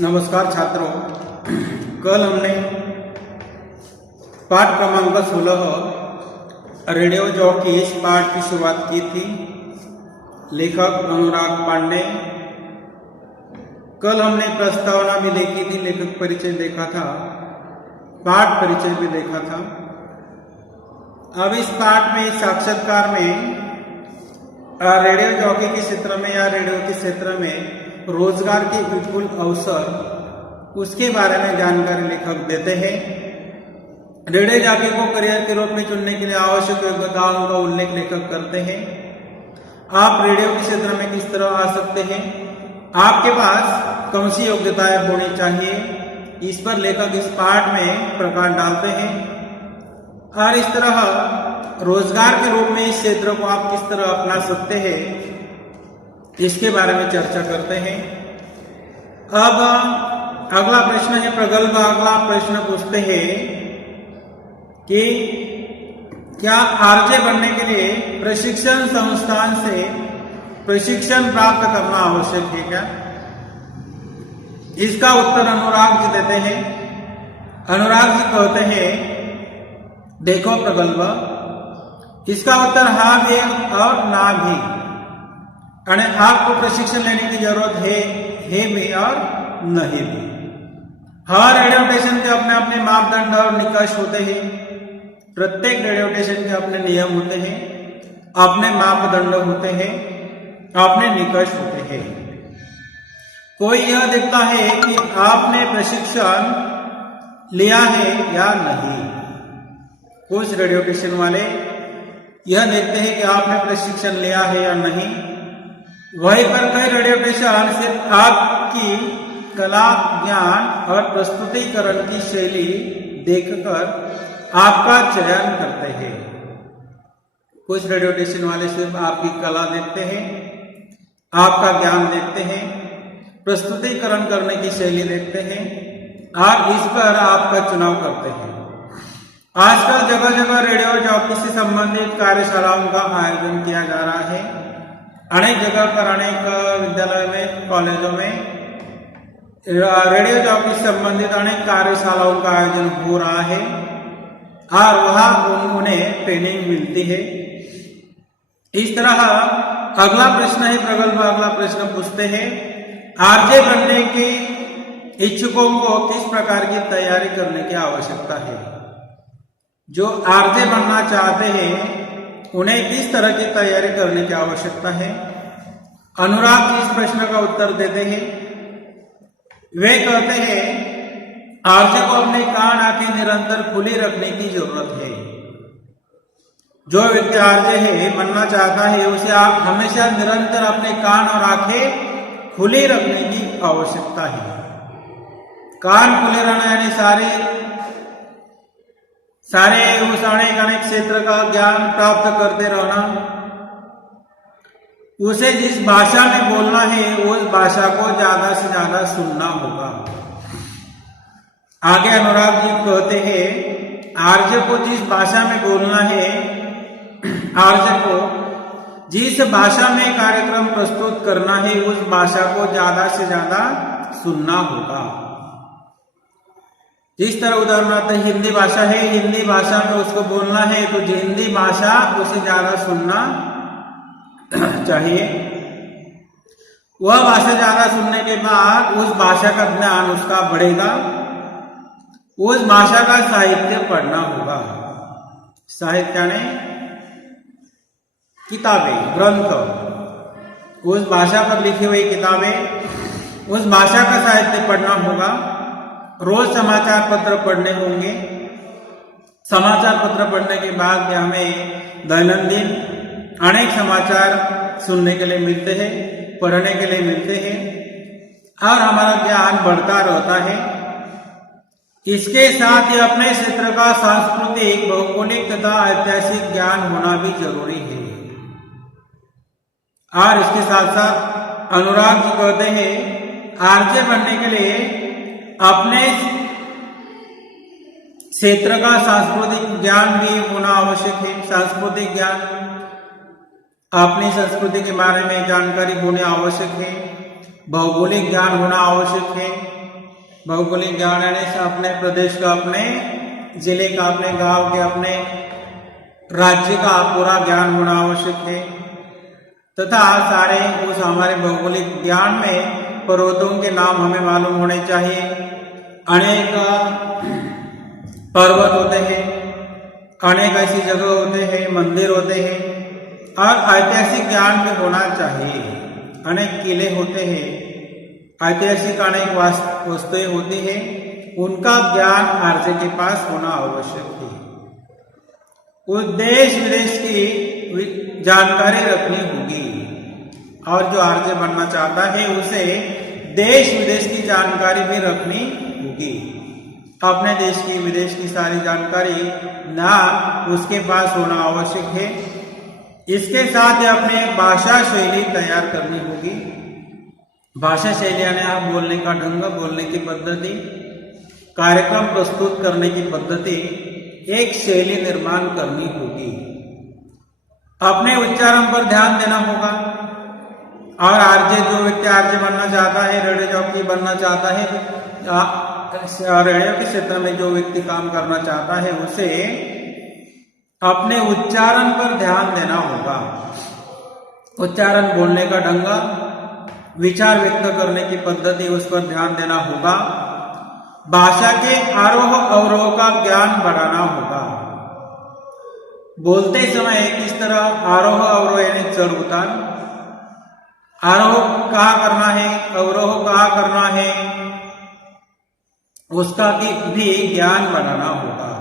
नमस्कार छात्रों, कल हमने पाठ क्रमांक 16 रेडियो जॉकी इस पाठ की शुरुआत की थी। लेखक अनुराग पांडे। कल हमने प्रस्तावना भी देखी थी, लेखक परिचय देखा था, पाठ परिचय भी देखा था। अब इस पाठ में साक्षात्कार में रेडियो जॉकी के क्षेत्र में या रेडियो के क्षेत्र में रोजगार के विपुल अवसर, उसके बारे में जानकारी लेखक देते हैं। रेडियो जॉकी को करियर के रूप में चुनने के लिए आवश्यक योग्यताओं का उल्लेख लेखक करते हैं। आप रेडियो के क्षेत्र में किस तरह आ सकते हैं, आपके पास कौन सी योग्यताएं होनी चाहिए, इस पर लेखक इस पाठ में प्रकाश डालते हैं। और इस तरह रोजगार के रूप में इस क्षेत्र को आप किस तरह अपना सकते हैं, इसके बारे में चर्चा करते हैं। अब अगला प्रश्न है प्रगल्भ। अगला प्रश्न पूछते हैं कि क्या आरजे बनने के लिए प्रशिक्षण संस्थान से प्रशिक्षण प्राप्त करना आवश्यक है क्या? इसका उत्तर अनुराग जी देते हैं। अनुराग जी कहते हैं, देखो प्रगल्भ, इसका उत्तर हाँ भी और ना भी। यानी आपको प्रशिक्षण लेने की जरूरत है भी और नहीं भी। हर रेडियो स्टेशन के अपने अपने मापदंड और निकष होते हैं। प्रत्येक रेडियो स्टेशन के अपने नियम होते हैं, अपने मापदंड होते हैं, अपने निकष होते हैं। कोई यह देखता है कि आपने प्रशिक्षण लिया है या नहीं। कुछ रेडियो स्टेशन वाले यह देखते हैं कि आपने प्रशिक्षण लिया है या नहीं। वहीं पर कई रेडियो स्टेशन सिर्फ आपकी कला, ज्ञान और प्रस्तुतिकरण की शैली देखकर आपका चयन करते हैं। कुछ रेडियो स्टेशन वाले सिर्फ आपकी कला देखते हैं, आपका ज्ञान देखते हैं, प्रस्तुतिकरण करने की शैली देखते हैं और इस पर आपका चुनाव करते हैं। आजकल जगह जगह रेडियो जॉकी से संबंधित कार्यशालाओं का आयोजन किया जा रहा है। अनेक जगह पर, अनेक विद्यालय में, कॉलेजों में रेडियो जॉकी से संबंधित अनेक कार्यशालाओं का आयोजन हो रहा है और वहां उन्हें ट्रेनिंग मिलती है। इस तरह अगला प्रश्न है प्रगल्भ। अगला प्रश्न पूछते हैं, आरजे बनने के इच्छुकों को किस प्रकार की तैयारी करने की आवश्यकता है? जो आरजे बनना चाहते हैं उन्हें किस तरह की तैयारी करने की आवश्यकता है? अनुराग जी इस प्रश्न का उत्तर देते हैं। वे कहते हैं, आरजे को अपने कान आंखें निरंतर खुली रखने की जरूरत है। जो व्यक्ति आरजे है, बनना चाहता है, उसे आप हमेशा निरंतर अपने कान और आंखें खुली रखने की आवश्यकता है। कान खुले रहना यानी सारे उस अनेक क्षेत्र का ज्ञान प्राप्त करते रहना। उसे जिस भाषा में बोलना है उस भाषा को ज्यादा से ज्यादा सुनना होगा। आगे अनुराग जी कहते हैं, आरजे को जिस भाषा में बोलना है, आरजे को जिस भाषा में कार्यक्रम प्रस्तुत करना है उस भाषा को ज्यादा से ज्यादा सुनना होगा। जिस तरह उदाहरणार्थ हिंदी भाषा है, हिंदी भाषा में उसको बोलना है तो हिंदी भाषा उसे ज्यादा सुनना चाहिए। वह भाषा ज्यादा सुनने के बाद उस भाषा का ज्ञान उसका बढ़ेगा। उस भाषा का साहित्य पढ़ना होगा। साहित्य ने किताबें, ग्रंथ, उस भाषा पर लिखी हुई किताबें, उस भाषा का साहित्य पढ़ना होगा। रोज समाचार पत्र पढ़ने होंगे। समाचार पत्र पढ़ने के बाद हमें दैनंदिन अनेक समाचार सुनने के लिए मिलते हैं, पढ़ने के लिए मिलते हैं और हमारा ज्ञान बढ़ता रहता है। इसके साथ ही अपने क्षेत्र का सांस्कृतिक, भौगोलिक तथा ऐतिहासिक ज्ञान होना भी जरूरी है। और इसके साथ साथ अनुराग जी कहते हैं, आरजे बनने के लिए अपने क्षेत्र का सांस्कृतिक ज्ञान भी होना आवश्यक है। सांस्कृतिक ज्ञान, अपनी संस्कृति के बारे में जानकारी होनी आवश्यक है। भौगोलिक ज्ञान होना आवश्यक है। भौगोलिक ज्ञान यानी अपने प्रदेश का, अपने जिले का, अपने गांव के, अपने राज्य का पूरा ज्ञान होना आवश्यक है। तथा सारे उस हमारे भौगोलिक ज्ञान में पर्वतों के नाम हमें मालूम होने चाहिए। अनेक पर्वत होते हैं, अनेक ऐसी जगह होते हैं, मंदिर होते हैं, और ऐतिहासिक ज्ञान भी होना चाहिए। अनेक किले होते हैं, ऐतिहासिक अनेक वस्तुएं होती है, उनका ज्ञान आर्य के पास होना आवश्यक है। उस देश विदेश की जानकारी रखनी होगी, और जो आर्य बनना चाहता है उसे देश विदेश की जानकारी भी रखनी होगी। अपने देश की, विदेश की सारी जानकारी ना उसके पास होना आवश्यक है। इसके साथ ही अपने भाषा शैली तैयार करनी होगी। भाषा शैली यानी आप बोलने का ढंग, बोलने की पद्धति, कार्यक्रम प्रस्तुत करने की पद्धति, एक शैली निर्माण करनी होगी। अपने उच्चारण पर ध्यान देना होगा। और आरजे, जो व्यक्ति आरजे बनना चाहता है, रेडियो जॉकी बनना चाहता है, रेडियो के क्षेत्र में जो व्यक्ति काम करना चाहता है, उसे अपने उच्चारण पर ध्यान देना होगा। उच्चारण, बोलने का ढंग, विचार व्यक्त करने की पद्धति, उस पर ध्यान देना होगा। भाषा के आरोह अवरोह का ज्ञान बढ़ाना होगा। बोलते समय किस तरह आरोह अवरोह यानी चढ़ उतार, आरोह कहाँ करना है, अवरोह कहाँ करना है, उसका भी ज्ञान बढ़ाना होगा।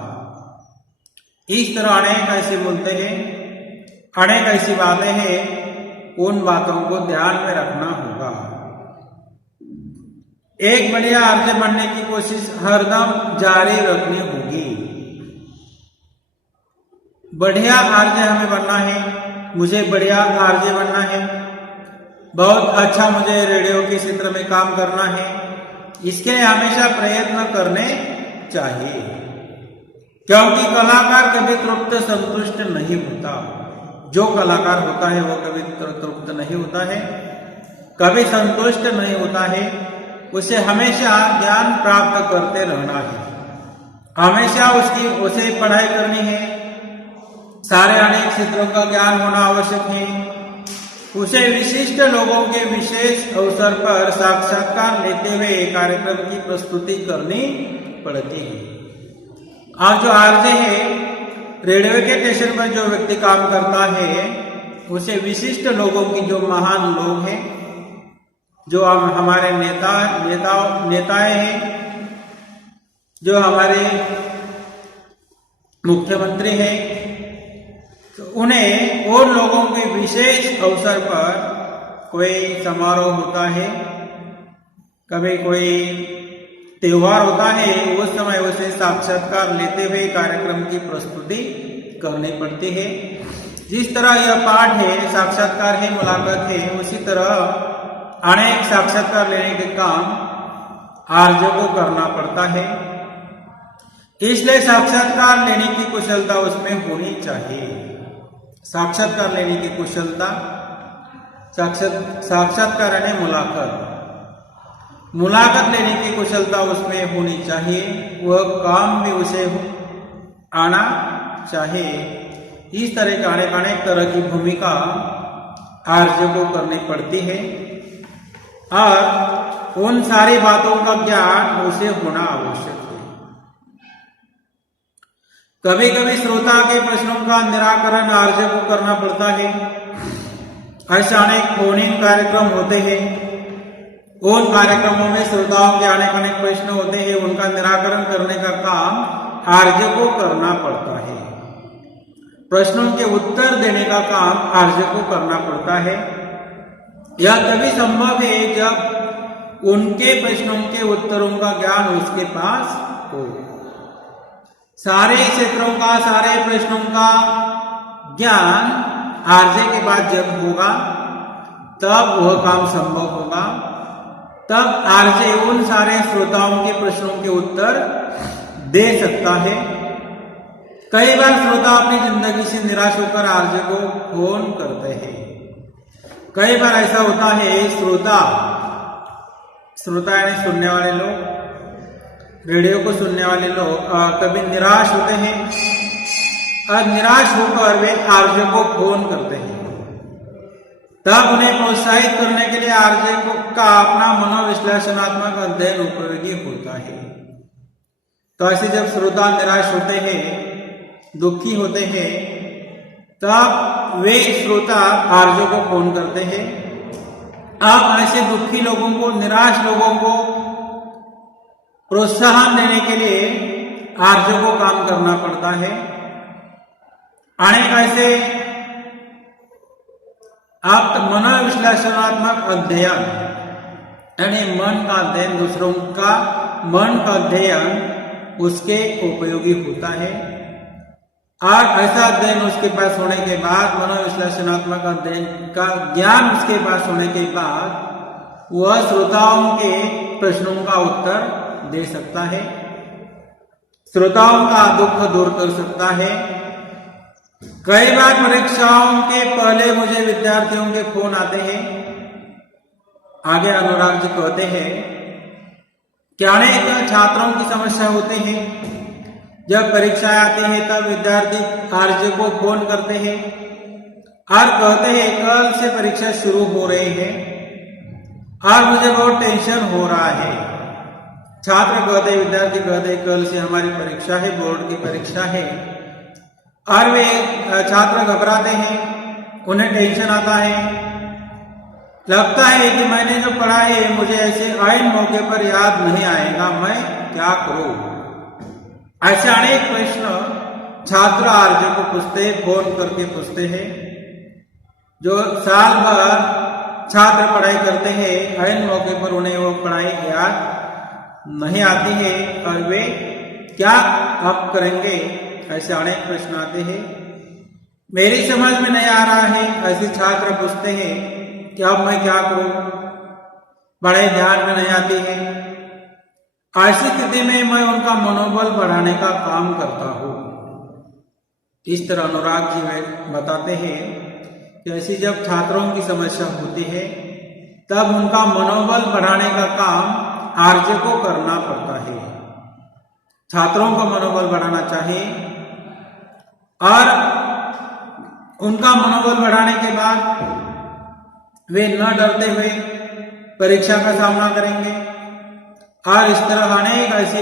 इस तरह अनेक ऐसे बोलते हैं, अनेक ऐसी बातें हैं, उन बातों को ध्यान में रखना होगा। एक बढ़िया आरजे बनने की कोशिश हरदम जारी रखनी होगी। बढ़िया आरजे हमें बनना है, मुझे बढ़िया आरजे बनना है, बहुत अच्छा मुझे रेडियो के क्षेत्र में काम करना है, इसके लिए हमेशा प्रयत्न करने चाहिए। क्योंकि कलाकार कभी तृप्त संतुष्ट नहीं होता। जो कलाकार होता है वो कभी तृप्त नहीं होता है, कभी संतुष्ट नहीं होता है। उसे हमेशा ज्ञान प्राप्त करते रहना है, हमेशा उसे पढ़ाई करनी है, सारे अनेक क्षेत्रों का ज्ञान होना आवश्यक है। उसे विशिष्ट लोगों के विशेष अवसर पर साक्षात्कार लेते हुए कार्यक्रम की प्रस्तुति करनी पड़ती है। और जो आरजे है, रेडियो के स्टेशन पर जो व्यक्ति काम करता है, उसे विशिष्ट लोगों की, जो महान लोग हैं, जो हमारे नेताएं हैं, जो हमारे मुख्यमंत्री हैं, तो उन्हें उन लोगों के विशेष अवसर पर कोई समारोह होता है, कभी कोई त्योहार होता है, उस समय उसे साक्षात्कार लेते हुए कार्यक्रम की प्रस्तुति करनी पड़ती है। जिस तरह यह पाठ है, साक्षात्कार है, मुलाकात है, उसी तरह अनेक साक्षात्कार लेने के काम आरजे को करना पड़ता है। इसलिए साक्षात्कार लेने की कुशलता उसमें होनी चाहिए। साक्षात्कार लेने की कुशलता, साक्षात्कार यानी मुलाकात लेने की कुशलता उसमें होनी चाहिए। वह काम भी उसे आना चाहिए। इस तरह के अनेक तरह की भूमिका आरजे को करनी पड़ती है, और उन सारी बातों का ज्ञान उसे होना आवश्यक है। कभी कभी श्रोता के प्रश्नों का निराकरण आरजे को करना पड़ता है। ऐसे अनेक फोन इन कार्यक्रम होते हैं। उन कार्यक्रमों में श्रोताओं के अनेक प्रश्न होते हैं, उनका निराकरण करने का काम आरजे को करना पड़ता है। प्रश्नों के उत्तर देने का काम आरजे को करना पड़ता है। यह तभी संभव है जब उनके प्रश्नों के उत्तरों का ज्ञान उसके पास हो। सारे क्षेत्रों का, सारे प्रश्नों का ज्ञान आरजे के पास जब होगा, तब वह काम संभव होगा। तब आरजे उन सारे श्रोताओं के प्रश्नों के उत्तर दे सकता है। कई बार श्रोता अपनी जिंदगी से निराश होकर आरजे को फोन करते हैं। कई बार ऐसा होता है, श्रोता यानी सुनने वाले लोग रेडियो को सुनने वाले लोग कभी निराश होते हैं और निराश होकर वे आरजे को फोन करते हैं। तब उन्हें प्रोत्साहित करने के लिए आरजे का अपना मनोविश्लेषणात्मक अध्ययन उपयोगी होता है। तो ऐसे जब श्रोता निराश होते हैं, दुखी होते हैं, तब वे श्रोता आरजे को फोन करते हैं। अब ऐसे दुखी लोगों को, निराश लोगों को प्रोत्साहन देने के लिए आरजे को काम करना पड़ता है। अनेक ऐसे आप मनोविश्लेषणात्मक अध्ययन यानी मन का अध्ययन, दूसरों का मन का अध्ययन उसके उपयोगी होता है। और ऐसा अध्ययन उसके पास होने के बाद, मनोविश्लेषणात्मक अध्ययन का ज्ञान उसके पास होने के बाद वह श्रोताओं के प्रश्नों का उत्तर दे सकता है, श्रोताओं का दुख दूर कर सकता है। कई बार परीक्षाओं के पहले मुझे विद्यार्थियों के फोन आते हैं। आगे अनुराग जी कहते हैं कि अनेक छात्रों की समस्या होती है। जब परीक्षा आती है तब विद्यार्थी आरजे को फोन करते हैं और कहते हैं कल से परीक्षा शुरू हो रही है और मुझे बहुत टेंशन हो रहा है। छात्र कहते, विद्यार्थी कहते कल से हमारी परीक्षा है, बोर्ड की परीक्षा है, और वे छात्र घबराते हैं, उन्हें टेंशन आता है। लगता है कि मैंने जो पढ़ा है मुझे ऐसे आइन मौके पर याद नहीं आएगा, मैं क्या करूं। ऐसे अनेक प्रश्न छात्र आरजे को पूछते, फोन करके पूछते हैं। जो साल भर छात्र पढ़ाई करते हैं, आइन मौके पर उन्हें वो पढ़ाई याद नहीं आती है और वे क्या अब करेंगे, ऐसे अनेक प्रश्न आते हैं। मेरी समझ में नहीं आ रहा है, ऐसे छात्र पूछते हैं कि अब मैं क्या करूं, पढ़ाई ध्यान में नहीं आती है। ऐसी स्थिति में मैं उनका मनोबल बढ़ाने का काम करता हूं। इस तरह अनुराग जी बताते हैं कि ऐसी जब छात्रों की समस्या होती है तब उनका मनोबल बढ़ाने का काम आरजे को करना पड़ता है। छात्रों का मनोबल बढ़ाना चाहिए और उनका मनोबल बढ़ाने के बाद वे न डरते हुए परीक्षा का सामना करेंगे। और इस तरह अनेक ऐसी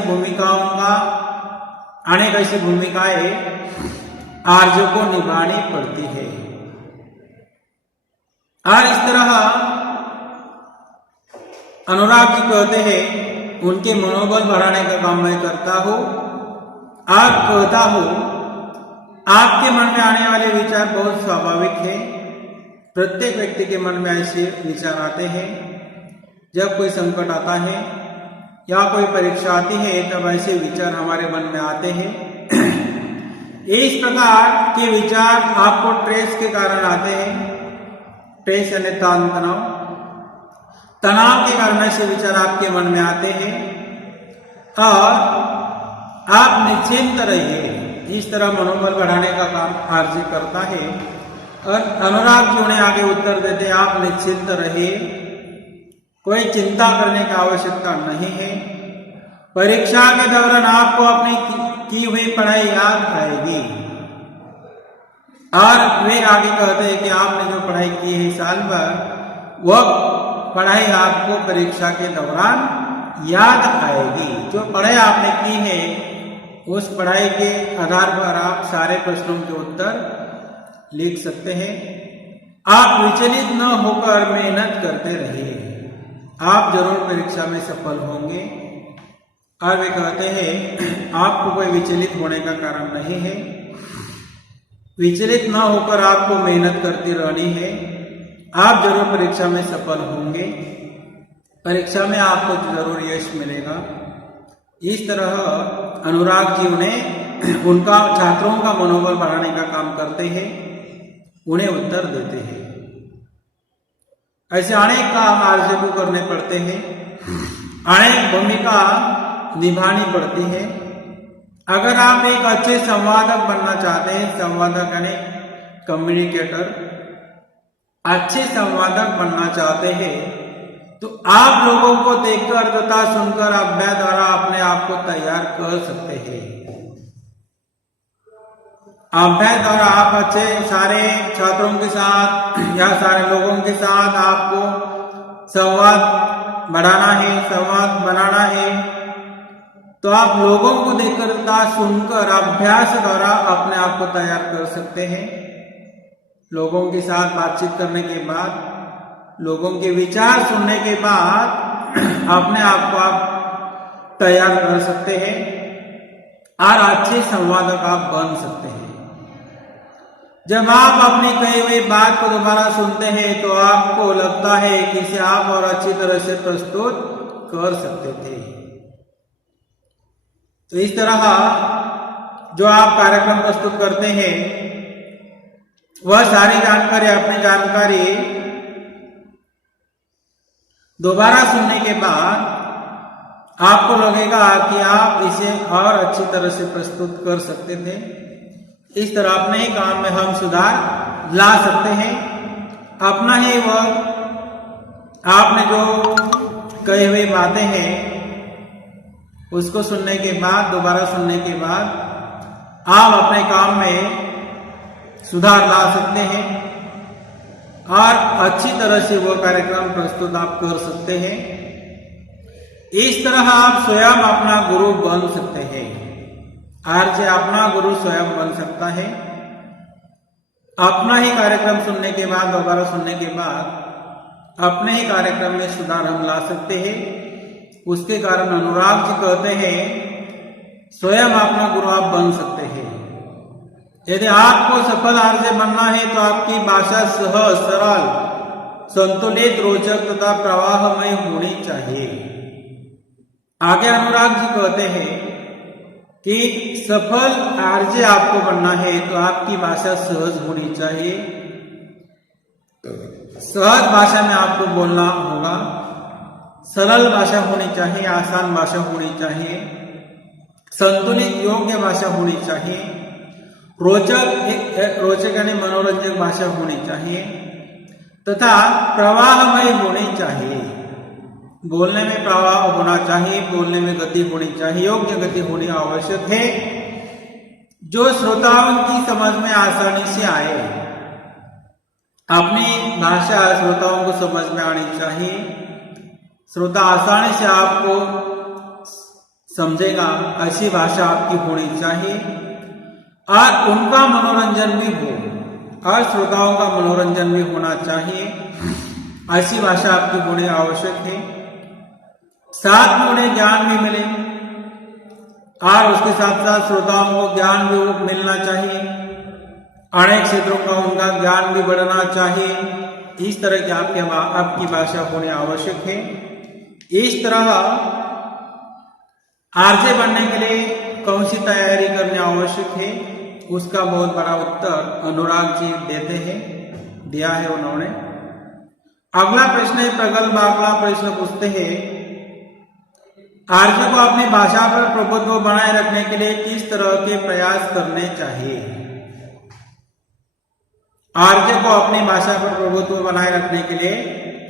भूमिकाएं आरजे को निभानी पड़ती है। और इस तरह अनुराग जी कहते हैं उनके मनोबल बढ़ाने का काम मैं करता हूं और कहता हूं आपके मन में आने वाले विचार बहुत स्वाभाविक है। प्रत्येक व्यक्ति के मन में ऐसे विचार आते हैं। जब कोई संकट आता है या कोई परीक्षा आती है तब ऐसे विचार हमारे मन में आते हैं। इस प्रकार के विचार आपको स्ट्रेस के कारण आते हैं। स्ट्रेस यानी तनाव के कारण ऐसे विचार आपके मन में आते हैं और आप निश्चिंत रहिए। इस तरह मनोबल बढ़ाने का काम आरजे करता है। और अनुराग जी उन्हें आगे उत्तर देते, आप निश्चिंत रहिए, कोई चिंता करने की आवश्यकता नहीं है। परीक्षा के दौरान आपको अपनी की हुई पढ़ाई याद आएगी। और वे आगे कहते हैं कि आपने जो पढ़ाई की है साल भर, वह पढ़ाई आपको परीक्षा के दौरान याद आएगी। जो पढ़ाई आपने की है उस पढ़ाई के आधार पर आप सारे प्रश्नों के उत्तर लिख सकते हैं। आप विचलित न होकर मेहनत करते रहिए, आप जरूर परीक्षा में सफल होंगे। और वे कहते हैं आपको कोई विचलित होने का कारण नहीं है। विचलित न होकर आपको मेहनत करती रहनी है, आप जरूर परीक्षा में सफल होंगे। परीक्षा में आपको जरूर यश मिलेगा। इस तरह अनुराग जी उन्हें उनका छात्रों का मनोबल बढ़ाने का काम करते हैं, उन्हें उत्तर देते हैं। ऐसे अनेक काम आरजे को करने पड़ते हैं, अनेक भूमिका निभानी पड़ती है। अगर आप एक अच्छे संवादक बनना चाहते हैं, संवादक यानी कम्युनिकेटर, अच्छे संवादक बनना चाहते हैं तो आप लोगों को देखकर तथा सुनकर अभ्यास द्वारा अपने आप आप को तैयार कर सकते हैं। अभ्यास द्वारा आप अच्छे सारे छात्रों के साथ या सारे लोगों के साथ आपको संवाद बढ़ाना है, संवाद बनाना है। तो आप लोगों को देखकर तथा सुनकर अभ्यास द्वारा अपने आप को तैयार कर सकते हैं। लोगों के साथ बातचीत करने के बाद, लोगों के विचार सुनने के बाद अपने आप को आप तैयार कर सकते हैं और अच्छे संवादक आप बन सकते हैं। जब आप अपनी कही हुई बात को दोबारा सुनते हैं तो आपको लगता है कि इसे आप और अच्छी तरह से प्रस्तुत कर सकते थे। तो इस तरह जो आप कार्यक्रम प्रस्तुत करते हैं वह सारी जानकारी, अपनी जानकारी दोबारा सुनने के बाद आपको लगेगा कि आप इसे और अच्छी तरह से प्रस्तुत कर सकते थे। इस तरह अपने ही काम में हम सुधार ला सकते हैं। अपना ही वह आपने जो कही हुई बातें हैं उसको सुनने के बाद, दोबारा सुनने के बाद आप अपने काम में सुधार ला सकते हैं और अच्छी तरह से वो कार्यक्रम प्रस्तुत आप कर सकते हैं। इस तरह आप स्वयं अपना गुरु बन सकते हैं। आरजे अपना गुरु स्वयं बन सकता है। अपना ही कार्यक्रम सुनने के बाद, दोबारा सुनने के बाद अपने ही कार्यक्रम में सुधार हम ला सकते हैं। उसके कारण अनुराग जी कहते हैं स्वयं अपना गुरु आप बन सकते हैं। यदि आपको सफल आरजे बनना है तो आपकी भाषा सहज, सरल, संतुलित, रोचक तथा प्रवाहमय होनी चाहिए। आगे अनुराग जी कहते हैं कि सफल आरजे आपको बनना है तो आपकी भाषा सहज होनी चाहिए। सहज भाषा में आपको बोलना होगा, सरल भाषा होनी चाहिए, आसान भाषा होनी चाहिए, संतुलित योग्य भाषा होनी चाहिए, रोचक यानी मनोरंजक भाषा होनी चाहिए तथा प्रवाहमय होनी चाहिए। बोलने में प्रवाह होना चाहिए, बोलने में गति होनी चाहिए, योग्य गति होनी आवश्यक है जो श्रोताओं की समझ में आसानी से आए। अपनी भाषा श्रोताओं को समझ में आनी चाहिए। श्रोता आसानी से आपको समझेगा, ऐसी भाषा आपकी होनी चाहिए और उनका मनोरंजन भी हो और श्रोताओं का मनोरंजन भी होना चाहिए। ऐसी भाषा आपकी होनी आवश्यक है। साथ में उन्हें ज्ञान भी मिले और उसके साथ साथ श्रोताओं को ज्ञान भी मिलना चाहिए। अनेक क्षेत्रों का उनका ज्ञान भी बढ़ना चाहिए। इस तरह की आपकी भाषा होनी आवश्यक है। इस तरह आरजे बनने के लिए कौन सी तैयारी करनी आवश्यक है, उसका बहुत बड़ा उत्तर अनुराग जी देते हैं, दिया है उन्होंने। अगला प्रश्न है प्रगल्भ। अगला प्रश्न पूछते हैं आरजे को अपनी भाषा पर प्रभुत्व बनाए रखने के लिए किस तरह के प्रयास करने चाहिए। आरजे को अपनी भाषा पर प्रभुत्व बनाए रखने के लिए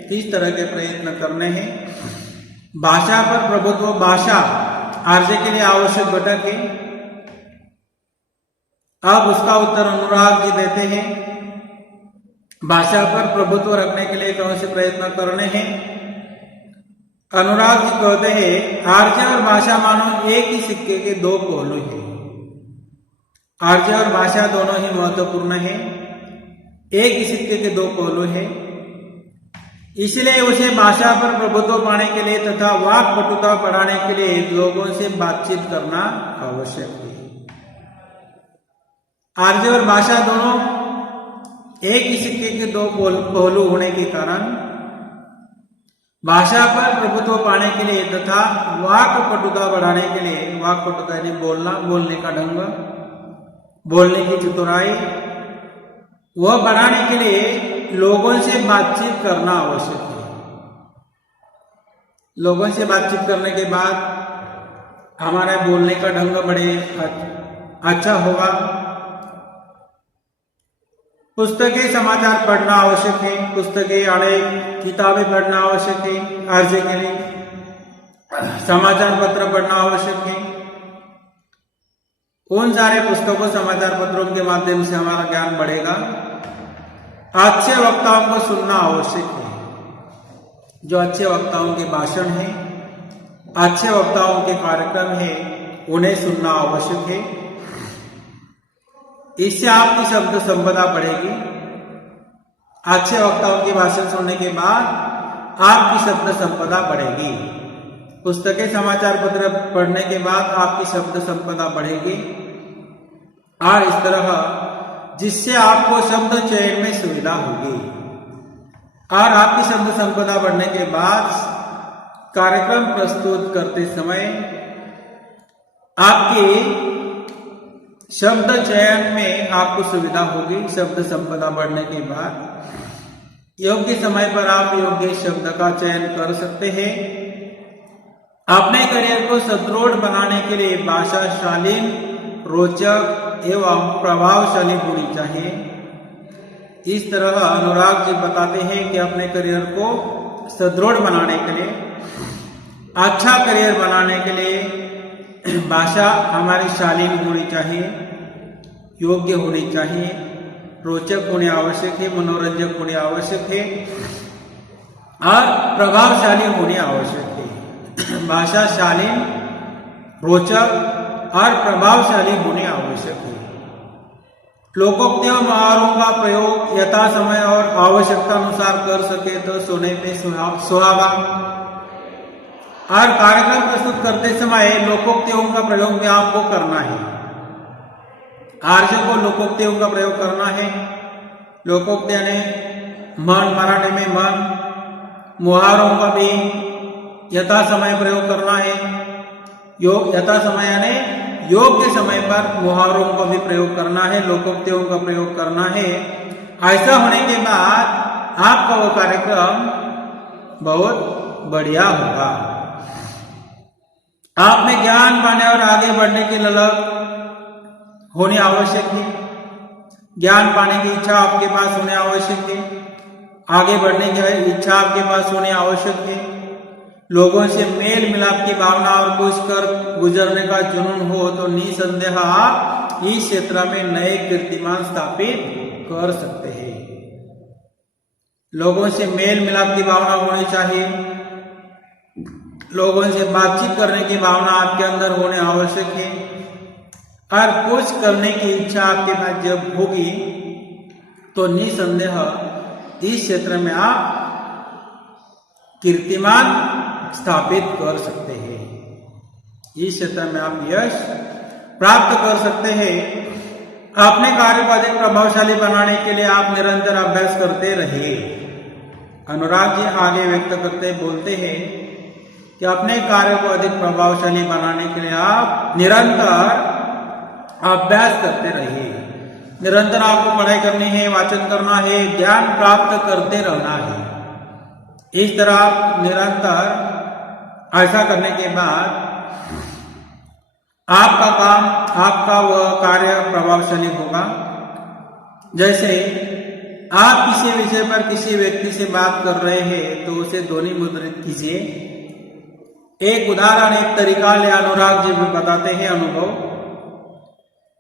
किस तरह के प्रयत्न करने हैं। भाषा पर प्रभुत्व, भाषा आरजे के लिए आवश्यक घटक है। अब उसका उत्तर अनुराग जी देते हैं भाषा पर प्रभुत्व रखने के लिए कौन से प्रयत्न करने हैं। अनुराग जी कहते हैं आरजे और भाषा मानो एक ही सिक्के के दो पहलू हैं। आरजे और भाषा दोनों ही महत्वपूर्ण है, एक ही सिक्के के दो पहलू हैं। इसलिए उसे भाषा पर प्रभुत्व पाने के लिए तथा वाक पटुता बढ़ाने के लिए लोगों से बातचीत करना आवश्यक है। आरजे और भाषा दोनों एक ही सिक्के के दो पहलू होने के कारण भाषा पर प्रभुत्व पाने के लिए तथा वाक पटुता बढ़ाने के लिए, वाक पटुता यानी बोलना, बोलने का ढंग, बोलने की चतुराई, वह बढ़ाने के लिए लोगों से बातचीत करना आवश्यक है। लोगों से बातचीत करने के बाद हमारा बोलने का ढंग बड़े अच्छा होगा। पुस्तकें, समाचार पढ़ना आवश्यक है। पुस्तकें, अनेक किताबें पढ़ना आवश्यक है आरजे के लिए। समाचार पत्र पढ़ना आवश्यक है। उन सारे पुस्तकों समाचार पत्रों के माध्यम से हमारा ज्ञान बढ़ेगा। अच्छे वक्ताओं को सुनना आवश्यक है। जो अच्छे वक्ताओं के भाषण है, अच्छे वक्ताओं के कार्यक्रम है, उन्हें सुनना आवश्यक है। इससे आपकी शब्द संपदा बढ़ेगी। अच्छे वक्ताओं के भाषण सुनने के बाद आपकी शब्द संपदा बढ़ेगी। पुस्तकें समाचार पत्र पढ़ने के बाद आपकी शब्द संपदा बढ़ेगी और इस तरह जिससे आपको शब्द चयन में सुविधा होगी और आपकी शब्द संपदा बढ़ने के बाद कार्यक्रम प्रस्तुत करते समय आपके शब्द चयन में आपको सुविधा होगी। शब्द संपदा बढ़ने के बाद योग्य समय पर आप योग्य शब्द का चयन कर सकते हैं। अपने करियर को सुदृढ़ बनाने के लिए भाषा शालीन, रोचक एवं प्रभावशाली होनी चाहिए। इस तरह अनुराग जी बताते हैं कि अपने करियर को सुदृढ़ बनाने के लिए, अच्छा करियर बनाने के लिए भाषा हमारी शालीन होनी चाहिए, योग्य होनी चाहिए, रोचक होनी आवश्यक है, मनोरंजक होनी आवश्यक है और प्रभावशाली होनी आवश्यक है। भाषा शालीन, रोचक और प्रभावशाली होनी आवश्यक है। लोकोक्तियों मुहावरों का प्रयोग यथा समय और आवश्यकता अनुसार कर सके तो सोने पे सुहागा। और कार्यक्रम प्रस्तुत करते समय लोकोक्तियों का प्रयोग भी आपको करना है। आर्य को लोकोक्तियों का प्रयोग करना है। लोकोक्ति यानी मन, मराठी में मन, मुहावरों का भी यथा समय प्रयोग करना है। यथा समय यानी योग्य समय पर मुहावरों का भी प्रयोग करना है, लोकोक्तियों का प्रयोग करना है। ऐसा होने के बाद आपका वो कार्यक्रम बहुत बढ़िया होगा। आप में ज्ञान पाने और आगे बढ़ने की ललक होनी आवश्यक है। ज्ञान पाने की इच्छा आपके पास होनी आवश्यक है। आगे बढ़ने की इच्छा आपके पास होनी आवश्यक है। लोगों से मेल मिलाप की भावना और कुछ कर गुजरने का जुनून हो तो निसंदेह आप इस क्षेत्र में नए कीर्तिमान स्थापित कर सकते हैं। लोगों से मेल मिलाप की भावना होनी चाहिए। लोगों से बातचीत करने की भावना आपके अंदर होने आवश्यक है और कुछ करने की इच्छा आपके पास जब होगी तो निसंदेह इस क्षेत्र में आप कीर्तिमान स्थापित कर सकते हैं। इस क्षेत्र में आप यश प्राप्त कर सकते हैं। अपने कार्य को अधिक प्रभावशाली बनाने के लिए आप निरंतर अभ्यास करते रहिए। अनुराग जी आगे व्यक्त करते बोलते हैं कि अपने कार्य को अधिक प्रभावशाली बनाने के लिए आप निरंतर अभ्यास करते रहिए। निरंतर आपको पढ़ाई करनी है, वाचन करना है, ज्ञान प्राप्त करते रहना है। इस तरह आप निरंतर ऐसा करने के बाद आपका काम, आपका वह कार्य प्रभावशाली होगा। जैसे आप किसी विषय पर किसी व्यक्ति से बात कर रहे हैं तो उसे ध्वनि मुद्रित कीजिए। एक उदाहरण, एक तरीका ले अनुराग जी भी बताते हैं अनुभव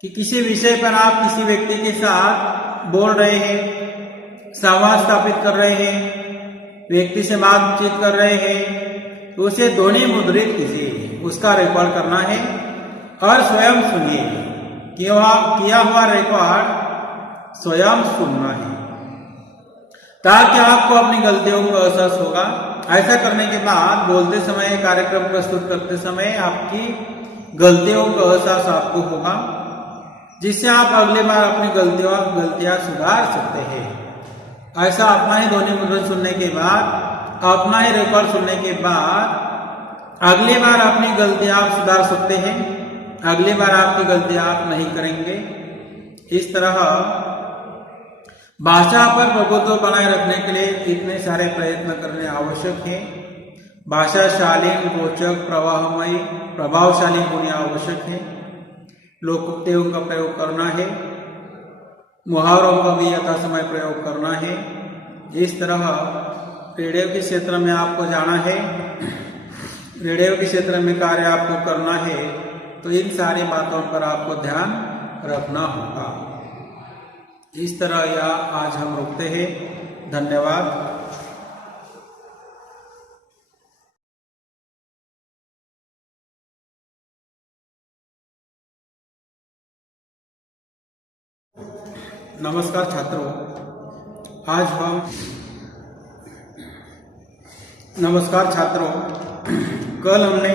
कि किसी विषय पर आप किसी व्यक्ति के साथ बोल रहे हैं, संवाद स्थापित कर रहे हैं, व्यक्ति से बातचीत कर रहे हैं तो उसे ध्वनि मुद्रित कीजिए, उसका रिकॉर्ड करना है और स्वयं सुनिए। किया हुआ रिकॉर्ड स्वयं सुनना है ताकि आपको अपनी गलतियों का एहसास होगा। ऐसा करने के बाद बोलते समय, कार्यक्रम प्रस्तुत करते समय आपकी गलतियों का एहसास आपको होगा, जिससे आप अगली बार अपनी गलतियां सुधार सकते हैं। ऐसा अपना ही ध्वनि मुद्रण सुनने के बाद, अपना ही रिकॉर्ड सुनने के बाद अगली बार अपनी गलतियां आप सुधार सकते हैं। अगली बार आपकी गलतियां आप नहीं करेंगे। इस तरह भाषा पर प्रभुत्व बनाए रखने के लिए इतने सारे प्रयत्न करने आवश्यक है। भाषा शालीन, रोचक, प्रवाहमयी, प्रभावशाली होनी आवश्यक है। लोकोक्तियों का प्रयोग करना है, मुहावरों का भी यथा समय प्रयोग करना है। इस तरह रेडियो के क्षेत्र में आपको जाना है, रेडियो के क्षेत्र में कार्य आपको करना है तो इन सारी बातों पर आपको ध्यान रखना होगा। इस तरह यह आज हम रुकते हैं। धन्यवाद। नमस्कार छात्रों, कल हमने